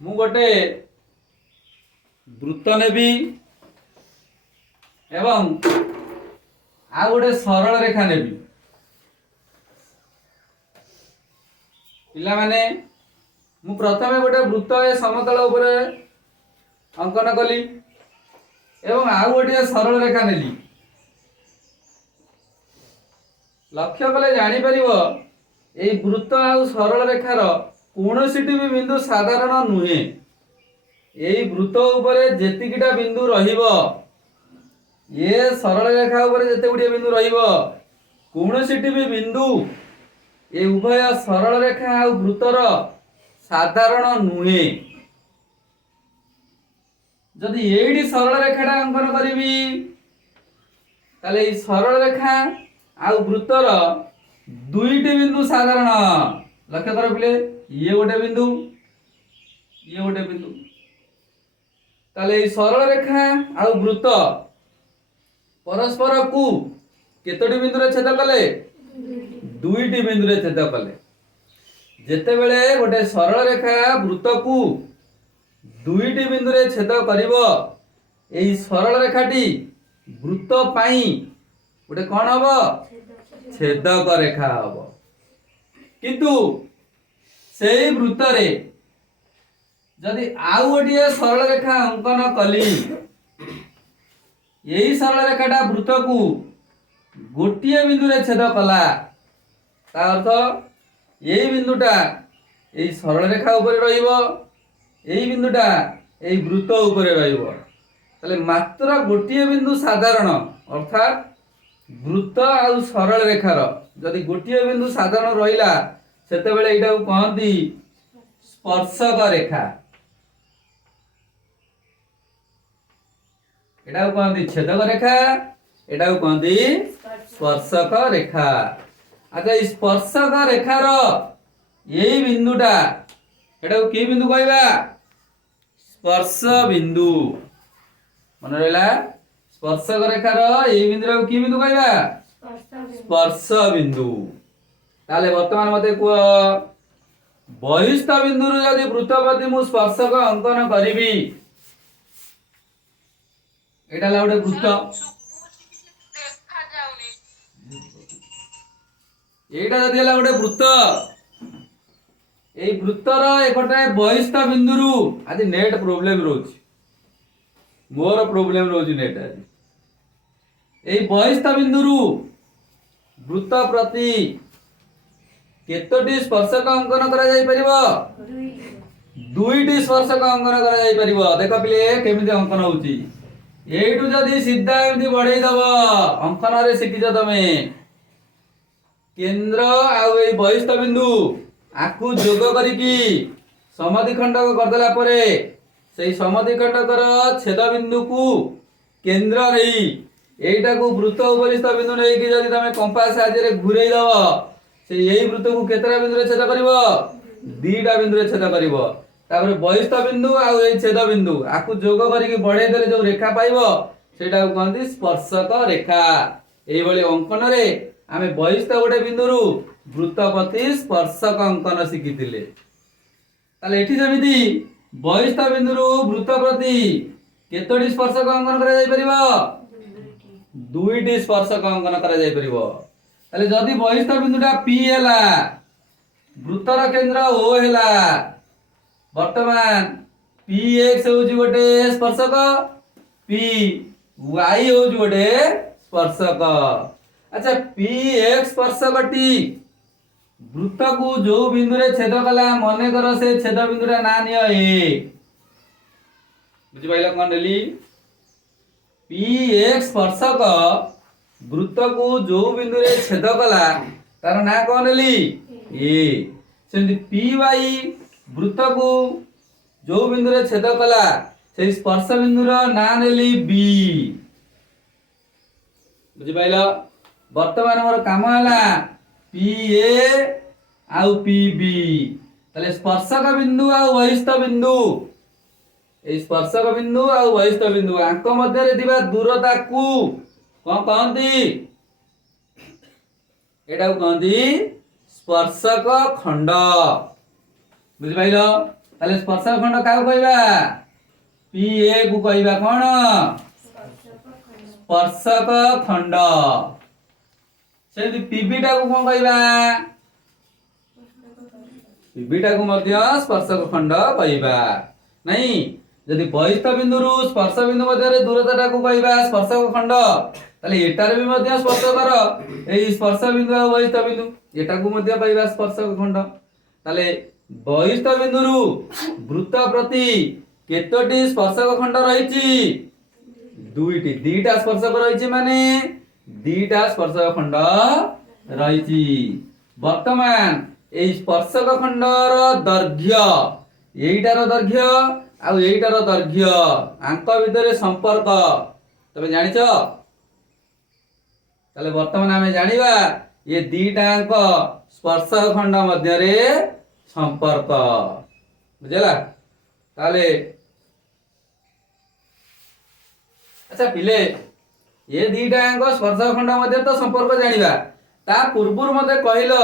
मु गोटे वृत्त नेबी एवं आ गोटे सरल रेखा नेबी। पिला माने मु प्रथमे गोटे वृत्त समतल उपरे अंकन कली एवं आ गोटे सरल रेखा नेली। लक्ष्य कले जानी परिबो एई वृत्त आ सरल रेखार कौनसीटी भी बिंदु साधारण नुहे। एई वृत्त उपरे जेतिकिटा बिंदु रहिबो ये सरल रेखा उपरे जेते गुडी बिंदु रहिबो कौनसीटी भी बिंदु ए उभय सरल रेखा आ वृत्तर साधारण नुहे। जदि एडी सरल रेखाटा अंकन करिवि ताले ए सरल रेखा आ वृत्तर दुईटी बिंदु साधारण। लक्ष्य कर पिले ये गोटे बिंदु ये गोटे बिंदु ताले ए सरल रेखा आ वृत्त परस्पर को केतोटी बिंदु रे छेद कले दुईटी बिंदु रे छेद कले। जेते बेले गोटे सरल रेखा वृत्त को दुईटी बिंदु रे छेद करिवो एई सरल रेखाटी वृत्त पाई गोटे कोन हबो छेदक रेखा हबो। किंतु सेई वृत्त रे जदि आउ गोटे सरल रेखा अंकन कली यही सरल रेखाटा वृत्त को गोटे बिंदु रे छेद कला ता अर्थ यही बिंदुटा यही सरल रेखा ऊपर रहिबो यही बिंदुटा यही वृत्त ऊपर रहिबो। ताले मात्र गोटे बिंदु साधारण अर्थात वृत्त आ सरल रेखार जदि गोटे बिंदु साधारण रहिला सेते बेले एटा को कहंती स्पर्शक रेखा। एटा को कहंती छेदक रेखा एटा को कहंती स्पर्शक रेखा। अच्छा इस स्पर्शक रेखार यही बिंदुटा एटा को की बिंदु कहबा स्पर्श बिंदु। मन रहला स्पर्शक रेखार यही बिंदु को की बिंदु कहबा स्पर्श बिंदु। ताले वर्तमान मते को बहिस्थ बिंदु रु यदि वृत्त प्रति मु स्पर्शक अंकन करिवि एटा ला गोटे वृत्त एटा जदि ला गोटे वृत्त एई वृत्तर एकटा बहिस्थ बिंदु रु आज नेट प्रॉब्लम रोची मोर प्रॉब्लम रोची नेट आज एई बहिस्थ बिंदु रु वृत्त प्रति केतोटी स्पर्शक अंकन करा जाई परिबो दुईटी स्पर्शक अंकन करा जाई परिबो। देखो पिले केमिति अंकन होउची एठू जदि सीधा एमती बढ़े दब अंकन रे शिखिछ तमे केंद्र आउ ए बहिस्थ बिंदु आकु जोग करिकी समद्विखंड को करदेला परे सेई समद्विखंडकर छेद बिंदु को केंद्र रही एटा को वृत्त उपरिस्थ बिंदु नै कि जदि तमे कंपास साहाय्य रे घुरेई दब से यही वृत्त को केतरा बिंदु रे छेद करिवो दीटा बिंदु रे छेद करिवो। तापर बहिस्थ बिंदु आउ ए छेद बिंदु आकु जोग करिकी बढ़े देले जो रेखा पाइबो सेटा को कहंती स्पर्शक रेखा। एई भली अंकन रे आमे बहिस्थ गोटे बिंदु रु वृत्त प्रति स्पर्शक अंकन शिखितिले। ताले एठी जेमिति बहिस्थ बिंदु रु वृत्त प्रति केतोटी स्पर्शक अंकन करा जाई परिबो दुईटी स्पर्शक अंकन करा जाई परिबो। ताले जदि बहिस्थ बिंदुटा P हैला वृत्तर केंद्र O हैला वर्तमान Px होउची गोटे स्पर्शक Py होउची गोटे स्पर्शक। अच्छा Px स्पर्शकटी वृत्त को जो बिंदु रे छेद कला मने कर से छेद बिंदुरा ना निय A बुझि पाइला कोन देली Px स्पर्शक वृत्त को जो बिंदु रे छेद कला तार ना कोन देली A सेंति Py वृत्त को जो बिंदु रे छेद कला से स्पर्श बिंदुर ना नेली B बुझि पाइला। वर्तमान मोर काम हला PA आउ PB तले स्पर्शक बिंदु आउ बहिस्थ बिंदु ए स्पर्शक बिंदु आउ बहिस्थ बिंदु आंक मध्य रे दिबा दूरता को कोन कहंती एटा को कहंती स्पर्शक खंड बुझि पाइलो। ताले स्पर्शक खंड काउ कहबा पी ए को कहबा कोन स्पर्शक खंड से पीबीटा को कोन कहबा पीबीटा को मध्य स्पर्शक खंड कहबा नहीं जदि बहिस्थ बिंदु रु स्पर्श बिंदु मध्य दूरता को कहबा स्पर्शक खंड ताले एटार भी मध्य स्पर्श कर एई स्पर्श बिंदु आ बहिस्थ बिंदु एटा को मध्य कहबा स्पर्शक खंड ताले बहिस्थ बिंदु रु वृत्त प्रति केतोटी स्पर्शक खंड रहिछि दुईटी दीटा स्पर्शक रहिछि माने दीटा स्पर्शक खंड रहिछि वर्तमान एई स्पर्शक खंडर दैर्घ्य एईटार दैर्घ्य आउ एईटार दैर्घ्य आंक भितरे संपर्क तबे जानिଛ ताले वर्तमान आमे जानिबा ये दीटा अंक स्पर्शक खंड मध्य रे संपर्क बुझला ताले अच्छा पिले ये दीटा अंक स्पर्शक खंड मध्य तो संपर्क जानिबा ता पूर्वरु मते कहिलो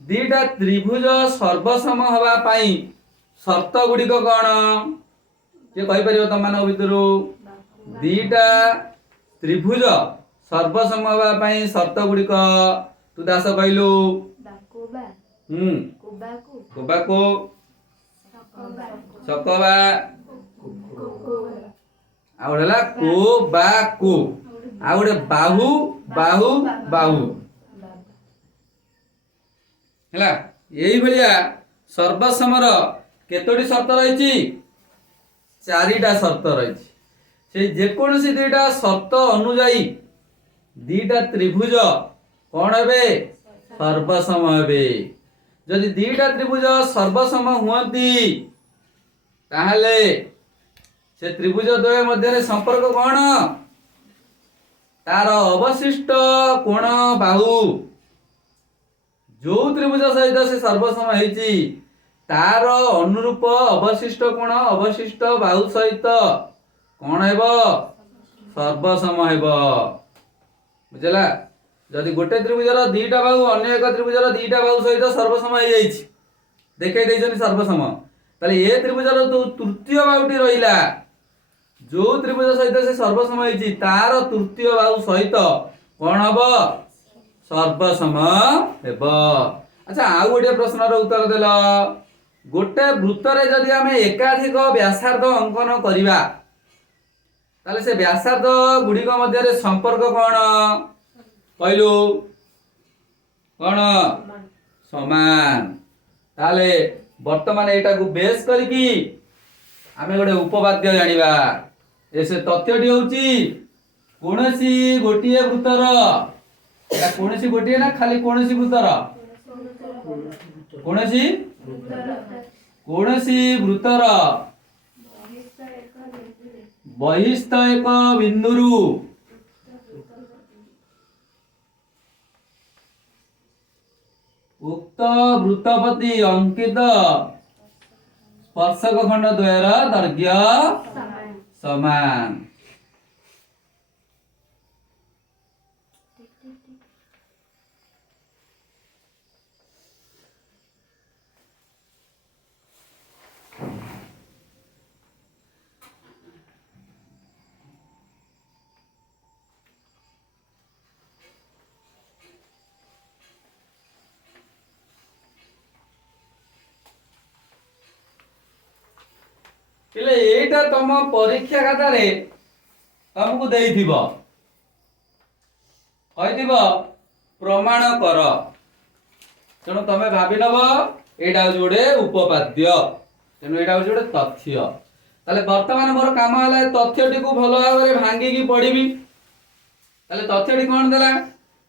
दीटा त्रिभुज सर्वसम हवा पाई शर्त गुड़िक कौन किए कहीपर तुम मान भितर दीटा त्रिभुज सर्वसम हवा पाई शर्त गुड़िक तू दास कहलु कोबाको सकबा आ गोटे कोबाको आ गोटे बाहु बाहु बाहु हैला यही भलिया सर्वसमर केतोटी शर्त रही चारिटा शर्त रही से जेकोसी दुईटा शर्त अनुजाई दीटा त्रिभुज कौन हे सर्वसम हे जदि दीटा त्रिभुज सर्वसम हुअती ताहले से त्रिभुज द्वय मध्य संपर्क कौन तार अवशिष्ट कोण बाहु जो त्रिभुज सहित से सर्वसम है तार अनुरूप अवशिष्ट कोण अवशिष्ट बाहु सहित कौन हेब सर्वसम हेब बुझला जदि गोटे त्रिभुजर दीटा बाहु अन्य एक त्रिभुजर दीटा बाहु सहित सर्वसम हो जाइछि देखै दैछन सर्वसम ताले ए त्रिभुजर तो तृतीय बाहुटी रहिला जो त्रिभुज सहित से सर्वसम है तार तृतीय बाहु सहित कौन हब सर्वसम हेब अच्छा आउ गोटे प्रश्नर उत्तर देल गोटे वृत्तरे जदि आमे एकाधिक व्यासार्ध अंकन करिबा ताले से व्यासार्ध गुड़िक मध्य संपर्क कौन कहलु कौन समान ताले वर्तमान एटा को बेस करके आमे गोटे उपवाद्य जानिबा एसे तथ्यटी होची कोनसी गोटिए वृत्तर या कोनसी गोटिए ना खाली कोनसी वृत्तर कोनसी वृत्तर बहिस्थ एक बिंदुरु उक्त वृत्तपति अंकित स्पर्शक खंड द्वयर दैर्घ्य समान पिले एटा तुम परीक्षा खाता रे तुमको देइथिबो कहथिबो प्रमाण कर तेणु तमे भाबी नबो एटा होय जोडे उपपाद्य तेणु एटा होय जोडे तथ्य ताले वर्तमान मोर काम हला तथ्यटी को भलो भाबरे भांगी की पढिबी ताले तथ्यटी कोन देला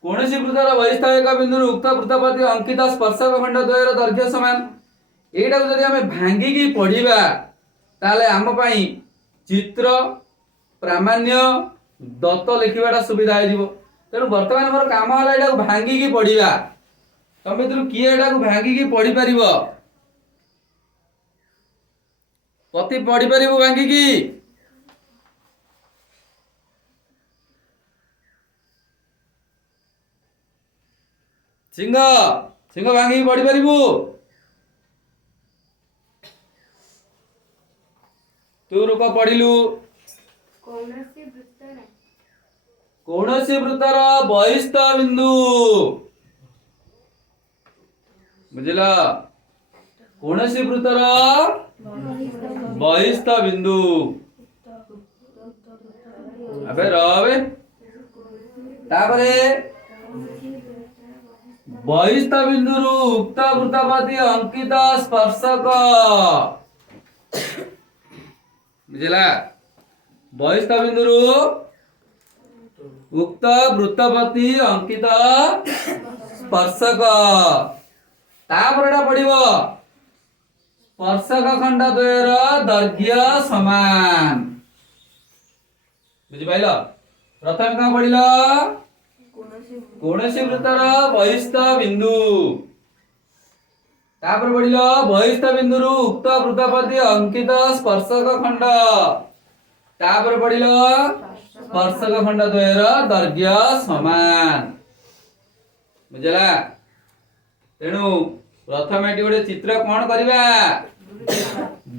कोनसी वृत्तर बहिस्थ एक बिंदु उक्त वृत्तपति अंकित स्पर्शक खंड द्वयर दैर्घ्य समान एटा को जदि हमें भांगी की पढिबा ताले आम पाई चित्र प्रामाण्य दत्त लिखिबाटा सुविधा हो तेणु वर्तमान मोर काम है एटा भांगी की पढ़िबा तुम भीतर किए एटा भांगी की पढ़ी पारिबो कति पढ़ी पारिबो भांगी की सिंह सिंह भांगी की पढ़ी पारिबो तू रूप पढ़िलु कौनसी वृत्तर बहिस्थ बिंदु बुझला कौनसी वृत्तर बहिस्थ बिंदु अबे रवे तापरे बहिस्थ बिंदुरु उक्त वृत्तपति अंकित स्पर्शक बुझला बहिस्थ बिंदुरु उक्त वृत्तपति अंकित स्पर्शक तापरटा पड़िबो स्पर्शक खंड द्वयर दैर्घ्य समान बुझि पाइलो प्रथम का पड़िलो कौनसी वृत्तर बहिस्थ बिंदु तापर पड़िलो बहिस्थ बिंदुरु उक्त वृत्तपति अंकित स्पर्शक खंड तापर पड़िलो स्पर्शक खंड द्वयर दैर्घ्य समान बुझला तेणु प्रथम एटी गोटे चित्र कौन करिबा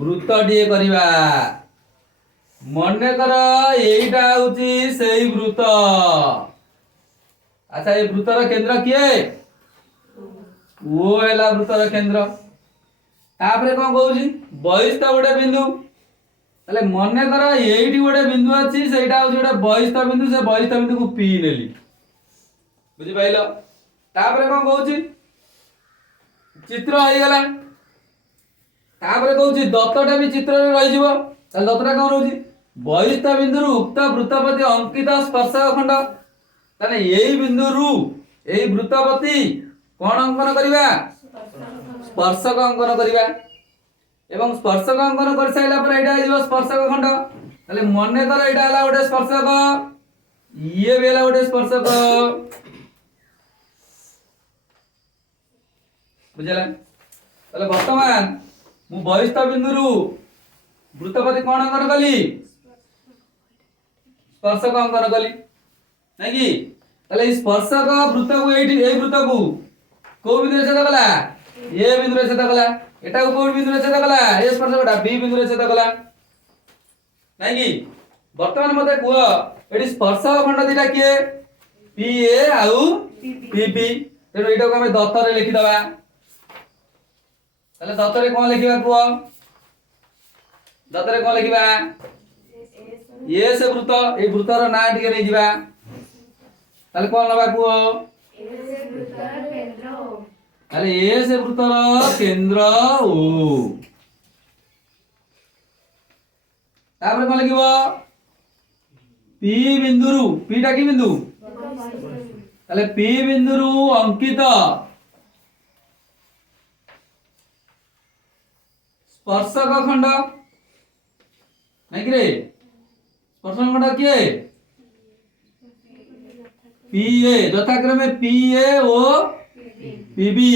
वृत्त टीए करिबा मने कर एइटा होची सेई वृत्त अच्छा ये वृत्तर केंद्र किए वो हैला वृत्तर केंद्र तापरे कोन कहूची बहिस्थ गोटे बिंदु ताले मने कर एइटी गोटे बिंदु अछि सेइटा होची गोटे बहिस्थ बिंदु से बहिस्थ बिंदु को पी नेली बुझि पाइलो तापरे कोन कहूची चित्र आइ गला तापरे कहूची दत्तटा भी चित्र रे रहि जिवो ताले दत्तटा कोन रहूची बहिस्थ बिंदुरु उक्त वृत्तपति अंकित स्पर्शक खंड ताने एई बिंदुरु एई वृत्तपति कोन अंकन करिबा स्पर्शक अंकन करिबा एवं स्पर्शक अंकन कर साइला पर एटा आइबो स्पर्शक खंड ताले मने कर एटा हला गोटे स्पर्शक ये बेला गोटे स्पर्शक बुझला ताले वर्तमान मु बहिस्थ बिंदुरु वृत्तपति कोन अंकन कली स्पर्शक अंकन कली नहीं कि ताले स्पर्शक वृत्त को एई वृत्त को को बिंदु रे छेद कला ए बिंदु रे छेद कला एटा को बिंदु रे छेद कला ए स्पर्शकटा बी बिंदु रे छेद कला नहीं कि वर्तमान मते कुह एडी स्पर्शक खंड दिटा किए पी ए आउ पी बी तेरो एटा को हमें दत्त रे लिखि दबा ताले दत्त रे कोन लिखिबा कुह दत्त रे कोन लिखिबा ये से वृत्त ए वृत्तर ना टिके नै जिबा ताले कोन लबा कुह ताले ए से वृत्तर केंद्र ओ तापर कोन लिखिबो पी बिंदुरु पी टा की बिंदु ताले पी बिंदुरु अंकित स्पर्शक खंड नहीं कि रे स्पर्शक खंड किए पी ए यथाक्रमे P A O P B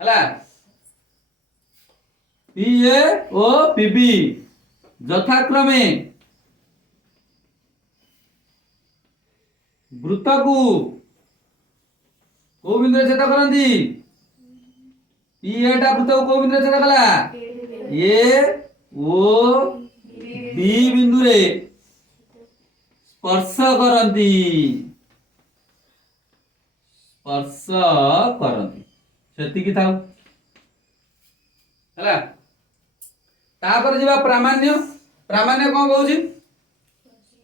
हला P A O P B यथाक्रमे वृत्त को बिंदु रे छेद करंती पी एटा वृत्त को बिंदु रे छेद कला ए ओ बी बिंदु रे स्पर्श करंती सेति की थाउ हला तापर जिबा प्रामाण्य प्रामाण्य कोन कहूची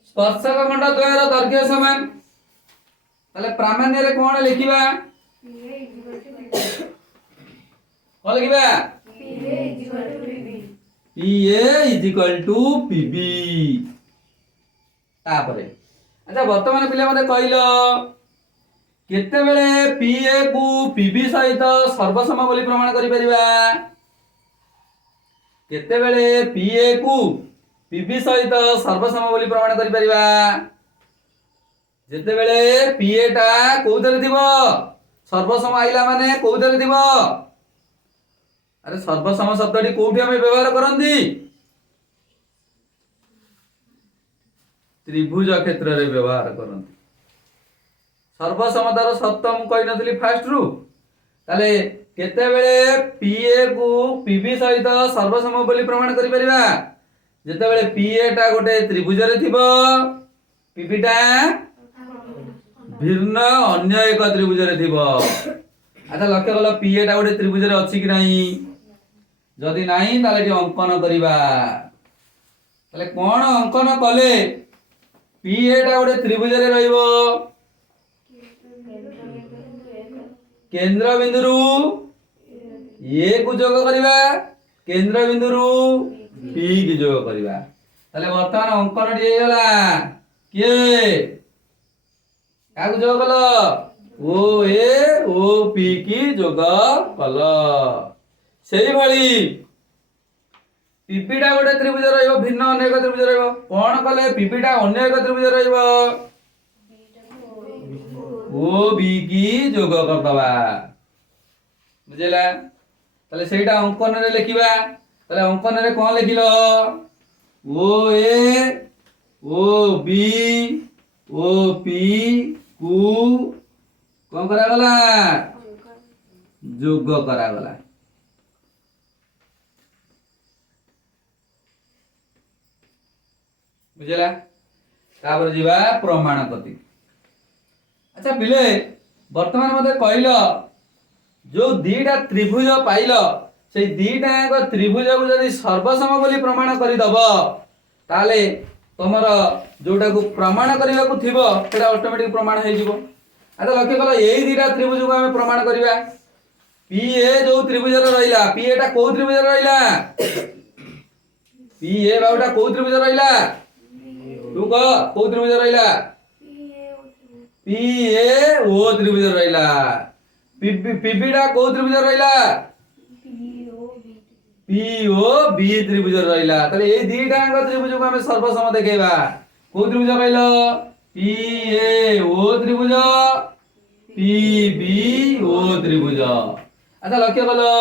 स्पर्शक खंड द्वयर दैर्घ्य समान ताले प्रामाण्य रे कोन लिखिबा कोन लिखिबा PA is equal to PB तापरे अच्छा वर्तमान पिला मते कहिलो केते बेले PA को PB सहित सर्वसम बोली प्रमाण करि परिबा केते बेले PA को PB सहित सर्वसम बोली प्रमाण करि परिबा जेते बेले PA टा कोउतरे दिबो सर्वसम आइला माने कोउतरे दिबो अरे सर्वसम शब्दटी कोठी हमें व्यवहार करंती त्रिभुज क्षेत्र रे व्यवहार करंती सर्वसमतार सप्तम कहि नथली फास्ट रु ताले केतेबेले पीए को पीबी सहित सर्वसम बोली प्रमाण करि परिबा जेतेबेले पीए टा गोटे त्रिभुज रे थिबो पीबी टा भिन्न अन्य एक त्रिभुज रे थिबो। अच्छा लक्ष्य कल पीए टा गोटे त्रिभुज रे अछि कि नाही जदि नाही ताले टी अंकन करिबा ताले कोन अंकन कले पीए टा गोटे त्रिभुज रे रहइबो केंद्र बिंदु रु ए को जोग करिबा केंद्र बिंदु रु पी की जोग करिबा ताले वर्तमान अंकन डी गला के का को जोग कल ओ ए ओ पी की जोग कल सेही भली पीपी टा गोटे त्रिभुज रहइबो भिन्न अन्य एक त्रिभुज रहइबो कोन कले पीपी टा अन्य एक त्रिभुज रहइबो ओ बी की जोग कर दबा बुझेला ताले सेटा अंकन रे लिखिबा ताले अंकन रे कोन लिखिलो ओ ए ओ बी ओ पी कु कोन करा गला जोग करा गला बुझेला तापर जीवा प्रमाण कति। अच्छा पिले वर्तमान मते कहलो जो दीटा त्रिभुज पाइल से दीटा एक त्रिभुज को यदि सर्वसम बोली प्रमाण करि दबो ताले तमर जोटा को प्रमाण करिवा को थिबो सेटा ऑटोमेटिक प्रमाण हे जिवो। अच्छा लक्ष्य कल एई दीटा त्रिभुज को हम प्रमाण करिवा पी ए जो त्रिभुज रे रहिला पी ए टा को त्रिभुज रे रहिला पी ए बाउटा को त्रिभुज रे रहिला तू को त्रिभुज रे रहिला पी ए ओ त्रिभुज रे रहिला पीबी टा को त्रिभुज रे रहिला पी ओ बी त्रिभुज रे रहिला तले ए दीटा अंग त्रिभुज को हम सर्वसम देखेबा को त्रिभुज कहलो पी ए ओ त्रिभुज पी बी ओ त्रिभुज। अच्छा लक्ष्य कलो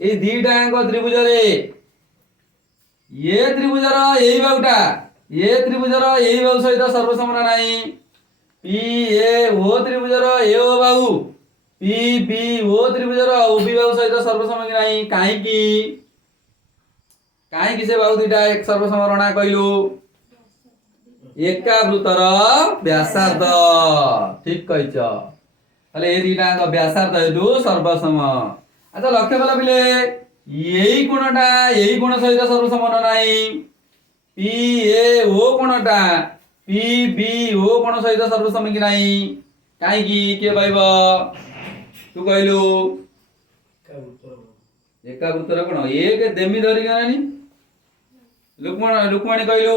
ए दीटा अंग त्रिभुज रे ये त्रिभुज रो एई बाउटा ये त्रिभुज रो एई बाहु सहित सर्वसम नाही पी ए ओ त्रिभुज रो ए ओ बाहु पी बी ओ त्रिभुज रो ओ बी बाहु सहित सर्वसम कि नाही काहे की से बाहु दीटा एक सर्वसम रणा कइलु एका वृत्तर व्यासार्ध ठीक कहिछ ताले ए दीटा अंग व्यासार्ध हेतु सर्वसम। अच्छा लक्ष्य कला बिले एई कोण सहित सर्वसम नाही पी ए ओ कोणटा पी बी ओ कोण सहित सर्वसम कि नाही काहे की के कहबो तू कहलु एका वृत्तर कोण एक देमी धरि गनानी लुकमणी कहलु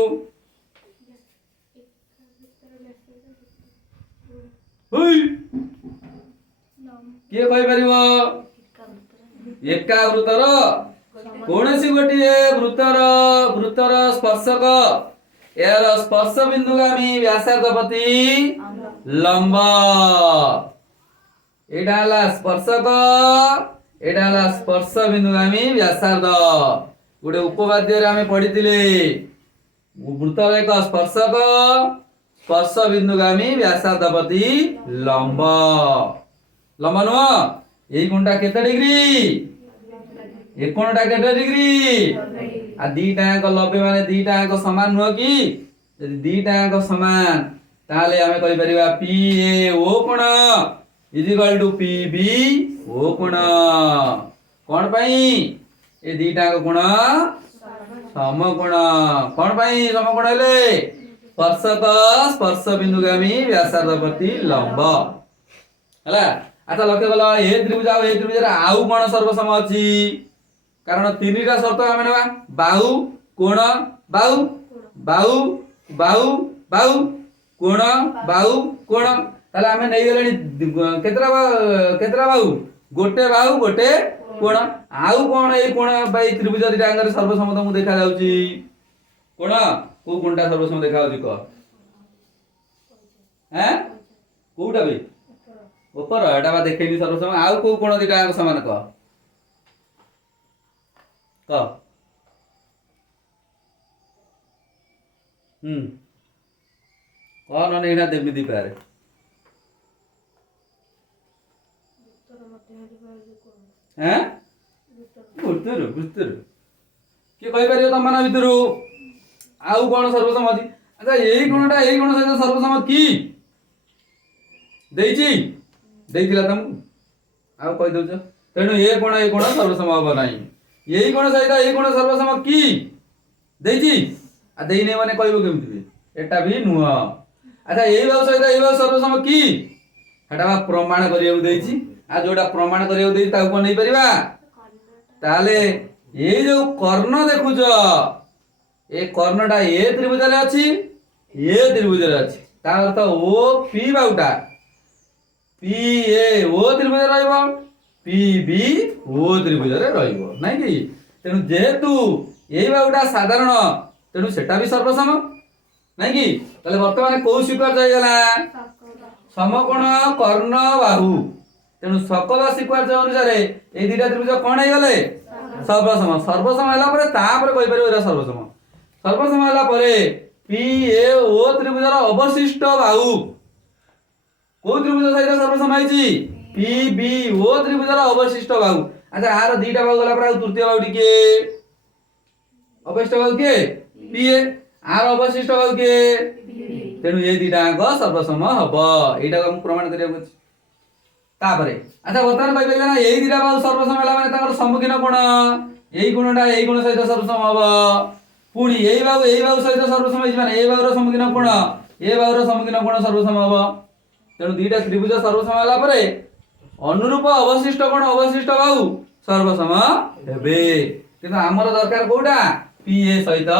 हुई के कहि परिबो एका वृत्तर कोनसी गोटिए वृत्तर स्पर्शक यार स्पर्श बिंदुगामी व्यासार्धपति लंब एटा हला स्पर्शक एटा हला स्पर्श बिंदुगामी व्यासार्ध गोटे उपवाद्य रे हमें पढ़िथिले वृत्तर एक स्पर्शक स्पर्श बिंदुगामी व्यासार्धपति लंब लंब नुह एई कोणटा केते डिग्री एक कोणटा केते डिग्री आ दीटा अंक लबे माने दीटा अंक समान नुह कि यदि दीटा अंक समान ताले हमें कहि परिबा पी ए ओ कोण is equal to P B O कोण कोन पई ए दीटा अंक कोण समकोण कोन पई समकोण हेले स्पर्शक स्पर्श बिंदुगामी व्यासार्धपति लंब हला। अच्छा लक्ष्य कल ए त्रिभुज आ ए त्रिभुज रे आउ कोन सर्वसम अछि कारण तीनटा शर्त हमें नेबा बाहु कोण बाहु बाहु बाहु बाहु कोण बाहु कोण ताले हमें नै गेलनी केतरा बाहु गोटे बाहु गोटे कोण आउ कोण ए कोण बाई त्रिभुज दिटा अंगर सर्वसम तुमको देखा जाउची कोण को कोणटा सर्वसम देखा जाउची क हैं कोउटा बे ऊपर एटा बा देखेनी सर्वसम आउ को कोण दिटा अंग समान क कौन ने इना देमी दी पारे हैं ଭୂତରୁ ଭୂତରୁ କିଏ କହିପାରିବ ତମମାନଙ୍କ ଭିତରୁ ଆଉ କଣ ସର୍ବସମ ଅଛି? ଆଚ୍ଛା ଏଇ ଗୁଣଟା ଏଇ ଗୁଣ ସହିତ ସର୍ବସମ କି ଦେଇଛି ଦେଇଥିଲା ତମକୁ ଆଉ କହିଦଉଛ ତେଣୁ ଏ ଗୁଣ ସର୍ବସମ ହବ ନାହିଁ। ଏଇ ଗୁଣ ସହିତ ଏଇ ଗୁଣ ସର୍ବସମ କି ଦେଇଛି ଆଉ ଦେଇନି ମାନେ କହିବ କେମିତି ଏଟା ବି ନୁହଁ। ଆଚ୍ଛା ଏଇ ବାହୁ ସହିତ ଏଇ ବାହୁ ସର୍ବସମ କି ସେଟା ବା ପ୍ରମାଣ କରିବାକୁ ଦେଇଛି। ଆଉ ଯୋଉଟା ପ୍ରମାଣ କରିବାକୁ ଦେଇଛି ତାକୁ କଣ ନେଇପାରିବା? ତାହେଲେ ଏଇ ଯୋଉ କର୍ଣ୍ଣ ଦେଖୁଛ ଏ କର୍ଣ୍ଣଟା ଏ ତ୍ରିଭୁଜରେ ଅଛି ଏ ତ୍ରିଭୁଜରେ ଅଛି ତା ଅର୍ଥ ଓ ପି ବାହୁଟା ପି ଏ ଓ ତ୍ରିଭୁଜରେ ରହିବ ପି ବି ଓ ତ୍ରିଭୁଜରେ ରହିବ ନାଇଁ କି? ତେଣୁ ଯେହେତୁ ଏଇ ବାହୁଟା ସାଧାରଣ ତେଣୁ ସେଟା ବି ସର୍ବସମ ନାଇଁ କି? ତାହେଲେ ବର୍ତ୍ତମାନ କୋଉ ସ୍ୱୀକାର୍ଯ୍ୟ ହେଇଗଲା? ସମକୋଣ କର୍ଣ୍ଣ ବାହୁ। ତେଣୁ ସକଳ ସ୍ୱୀକାର୍ଯ୍ୟ ଅନୁସାରେ ଏଇ ଦିଟା ତ୍ରିଭୁଜ କଣ ହେଇଗଲେ? ସର୍ବସମ। ସର୍ବସମ ହେଲା ପରେ ତାପରେ କହିପାରିବ ଏଟା ସର୍ବସମ। ସର୍ବସମ ହେଲା ପରେ ପି ଏ ଓ ତ୍ରିଭୁଜର ଅବଶିଷ୍ଟ ବାହୁ କୋଉ ତ୍ରିଭୁଜ ସହିତ ସର୍ବସମ ହେଇଛି? ପି ବି ଓ ତ୍ରିଭୁଜର ଅବଶିଷ୍ଟ ବାହୁ। ଆଚ୍ଛା ଆର ଦିଟା ବାହୁ ଗଲା ପରେ ଆଉ ତୃତୀୟ ବାହୁଟି କିଏ? ଅବଶିଷ୍ଟ ବାହୁ କିଏ? ପି ଏ। ଆର ଅବଶିଷ୍ଟ ବାହୁ କିଏ? ତେଣୁ ଏ ଦିଟାଙ୍କ ସର୍ବସମ ହବ। ଏଇଟାକୁ ଆମକୁ ପ୍ରମାଣ କରିବାକୁ ଅଛି। ତାପରେ ଆଚ୍ଛା ବର୍ତ୍ତମାନ କହିପାରିଲେ ନା ଏଇ ଦିଟା ବାହୁ ସର୍ବସମ ହେଲା ମାନେ ତାଙ୍କର ସମ୍ମୁଖୀନ କୋଣ ଏଇ ଗୁଣଟା ଏଇ ଗୁଣ ସହିତ ସର୍ବସମ ହବ। ପୁଣି ଏଇ ବାହୁ ସହିତ ସର୍ବସମ ହେଇଛି ମାନେ ଏ ବାହୁର ସମ୍ମୁଖୀନ କୋଣ ଏ ବାହୁର ସମ୍ମୁଖୀନ କୋଣ ସର୍ବସମ ହବ। ତେଣୁ ଦିଟା ତ୍ରିଭୁଜ ସର୍ବସମ ହେଲା ପରେ ଅନୁରୂପ ଅବଶିଷ୍ଟ କୋଣ ଅବଶିଷ୍ଟ ବାହୁ ସର୍ବସମ ହେବେ। କିନ୍ତୁ ଆମର ଦରକାର କୋଉଟା? ପି ଏ ସହିତ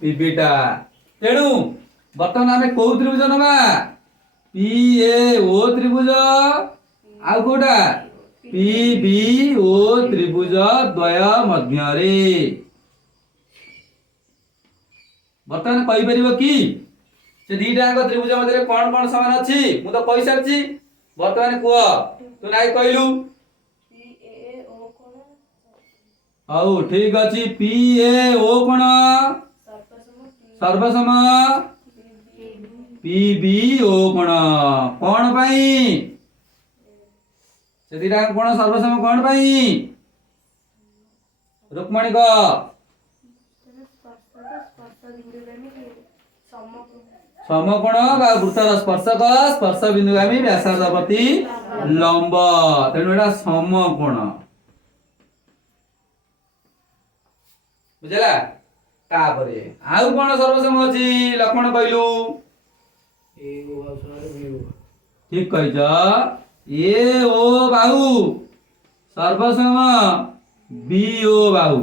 ପି ବି ଟା। ତେଣୁ ବର୍ତ୍ତମାନ ଆମେ କୋଉ ତ୍ରିଭୁଜ ନବା? ପି ଏ ଓ ତ୍ରିଭୁଜ ଆଉ କୋଉଟା? ପି ବି ଓ ତ୍ରିଭୁଜ ଦ୍ୱୟ ମଧ୍ୟରେ। ବର୍ତ୍ତମାନ କହିପାରିବ କି ସେ ଦିଟାଙ୍କ ତ୍ରିଭୁଜ ମଧ୍ୟରେ କଣ କଣ ସମାନ ଅଛି? ମୁଁ ତ କହିସାରିଛି। ବର୍ତ୍ତମାନ କୁହ ତୁ ନାଇଁ କହିଲୁ। ହଉ ଠିକ ଅଛି। ପି ଏ ଓ କୋଣ ସର୍ବସମ ପି ବି ଓ କୋଣ କଣ ପାଇଁ? ସେ ଦିଟାଙ୍କ କୋଣ ସର୍ବସମ କଣ ପାଇଁ? ରୁକ୍ମଣୀ କହ। ସମକୋଣ ବା ବୃତ୍ତର ସ୍ପର୍ଶକ ସ୍ପର୍ଶ ବିନ୍ଦୁଗାମୀ ବ୍ୟାସାର୍ଧ ପ୍ରତି ଲମ୍ବ। ତେଣୁ ଏଟା ସମକୋଣ। ବୁଝିଲା? ତାପରେ ଆଉ କଣ ସର୍ବସମ ଅଛି ଲକ୍ଷ୍ମଣ କହିଲୁ? ଠିକ କହିଛ। ଏ ଓ ବାହୁ ସର୍ବସମ ବି ଓ ବାହୁ।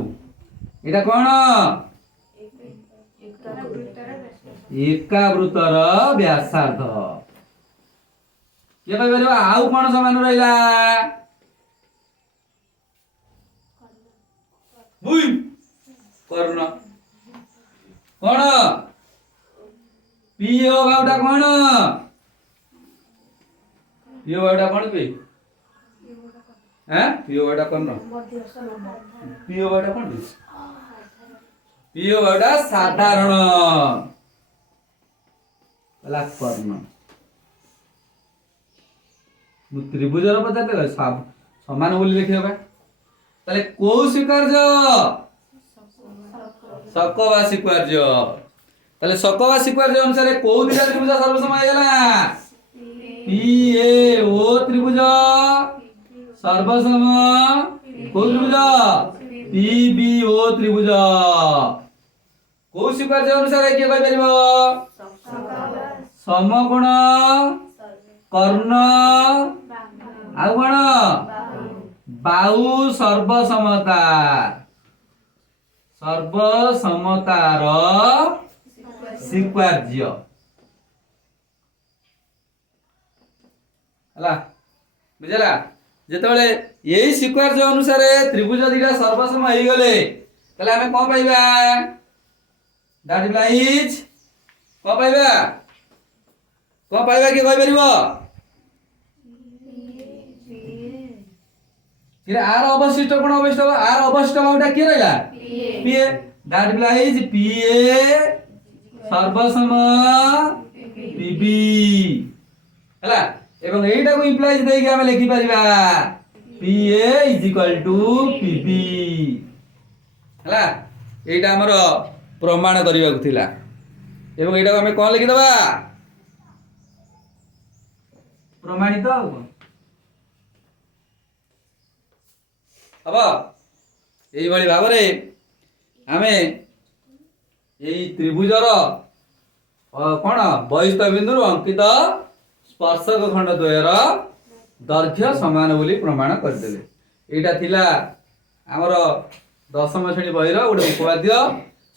ଏଟା କଣ? ଏକା ବୃତ୍ତର ବ୍ୟାସାର୍ଧ। କିଏ କହିପାରିବ ଆଉ କଣ ସମାନ ରହିଲା? କର୍ଣ୍ଣ। କଣ? ପି ଓ ବାହୁଟା କଣ? ପି ଓ ବାହୁଟା କଣ କି? ପି ଓ ବାହୁଟା କର୍ଣ୍ଣ। ପି ଓ ବାହୁଟା କଣ? ପି ଓ ବାହୁଟା ସାଧାରଣ ହେଲା କର୍ଣ୍ଣ। ମୁଁ ତ୍ରିଭୁଜର ପଚାରିଲେ ସମାନ ବୋଲି ଲେଖିବା। ତାହେଲେ କୋଉ ସ୍ୱୀକାର୍ଯ୍ୟ? ସକ ବା ସ୍ୱୀକାର୍ଯ୍ୟ। ତାହେଲେ ସକ ବା ସ୍ୱୀକାର୍ଯ୍ୟ ଅନୁସାରେ କୋଉ ଦିଟା ତ୍ରିଭୁଜ ସର୍ବସମ ହେଇଗଲା? ପି ଏ ଓ ତ୍ରିଭୁଜ ସର୍ବସମ କୋଉ ତ୍ରିଭୁଜ? ପି ବି ଓ ତ୍ରିଭୁଜ। କୋଉ ସ୍ୱୀକାର୍ଯ୍ୟ ଅନୁସାରେ କିଏ କହିପାରିବ? ସମକୋଣ କର୍ଣ୍ଣ ଆଉ କଣ? ବାହୁ ସର୍ବସମତା। ସର୍ବସମତାର ସ୍ୱୀକାର୍ଯ୍ୟ ହେଲା। ବୁଝିଲା? ଯେତେବେଳେ ଏଇ ସ୍ୱୀକାର୍ଯ୍ୟ ଅନୁସାରେ ତ୍ରିଭୁଜ ଦିଟା ସର୍ବସମ ହେଇଗଲେ ତାହେଲେ ଆମେ କଣ ପାଇବା? That implies କଣ ପାଇବା? କଣ ପାଇବା କିଏ କହିପାରିବ? ଆର ଅବଶିଷ୍ଟ କଣ ଅବଶିଷ୍ଟ? ଆର ଅବଶିଷ୍ଟ ବାହୁଟା କିଏ ରହିଲା? P A. That implies P A ସର୍ବସମ ପି ବି ହେଲା। ଏବଂ ଏଇଟାକୁ ଇମ୍ପ୍ଲାଇଜ୍ ଦେଇକି ଆମେ ଲେଖି ପାରିବା PA is equal to PB हला एटा हमर प्रमाण करिया थिला एवं एटा हमें कोन लिखि दबा प्रमाणित अब एई भली भाबरे हमें एई त्रिभुजर कोन बहिस्थ बिंदु अंकित स्पर्शक खंड द्वयर दैर्घ्य समान बोली प्रमाण करदेले एटा थिला हमर दशम श्रेणी बहिर गोटे उपवाद्य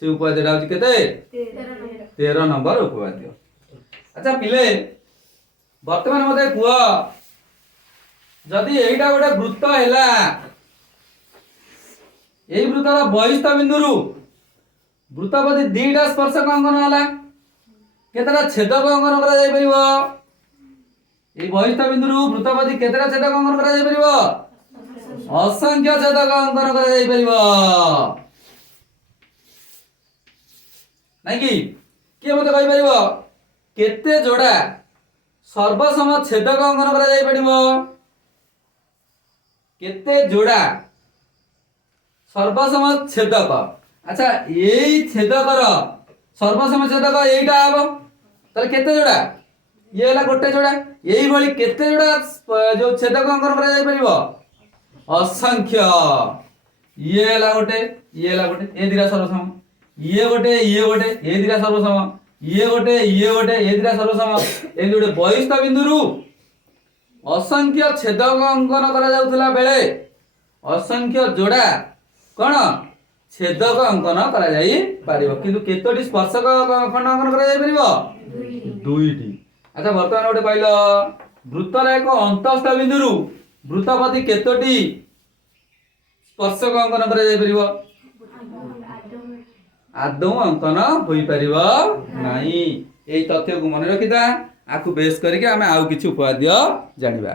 से उपवाद्यटा हूँ केते 13 नंबर उपवाद्य। अच्छा पिले वर्तमान मते कुह जदि एइटा गोटे वृत्त हैला एई वृत्तर बहिस्थ बिंदुरु वृत्तपति दीटा स्पर्शक अंकन होला केतेटा छेदक अंकन करा जाय परिबो एई बहिस्थ बिंदुरु वृत्तपति केतेटा छेदक अंकन करा जाय परिबो असंख्य छेदक अंकन करा जाय परिबो नाकि किए मते कहि परिबो केते जोड़ा सर्वसम छेदक अंकन करा जाय परिबो केते जोड़ा सर्वसम छेदक अच्छा एई छेदकर सर्वसम छेदक एइटा हबो तले केते जोड़ा ये हला गोटे जोड़ा एई भली केते जोड़ा जो छेदक अंकन करा जाय परिबो असंख्य ये हला गोटे ए दिरा सर्वसम ये गोटे ए दिरा सर्वसम ये गोटे ए दिरा सर्वसम ए जोटे बहिस्थ बिंदुरु असंख्य छेदक अंकन करा जाउतला बेले असंख्य जोड़ा कोन छेदक अंकन करा जाई पारिबो किंतु केतोटी स्पर्शक खंड अंकन करा जाई परिबो दुईटी। अच्छा वर्तमान गोटे कहलो वृत्तर एक अंतस्थ बिंदुरु वृत्तपति केतोटी स्पर्शक अंकन करा जाई परिबो आदौ अंकन होई परिबो नाही एई तथ्य को मन रखिता आकु बेस करके हमें आउ किछु उपाद्य जानिबा।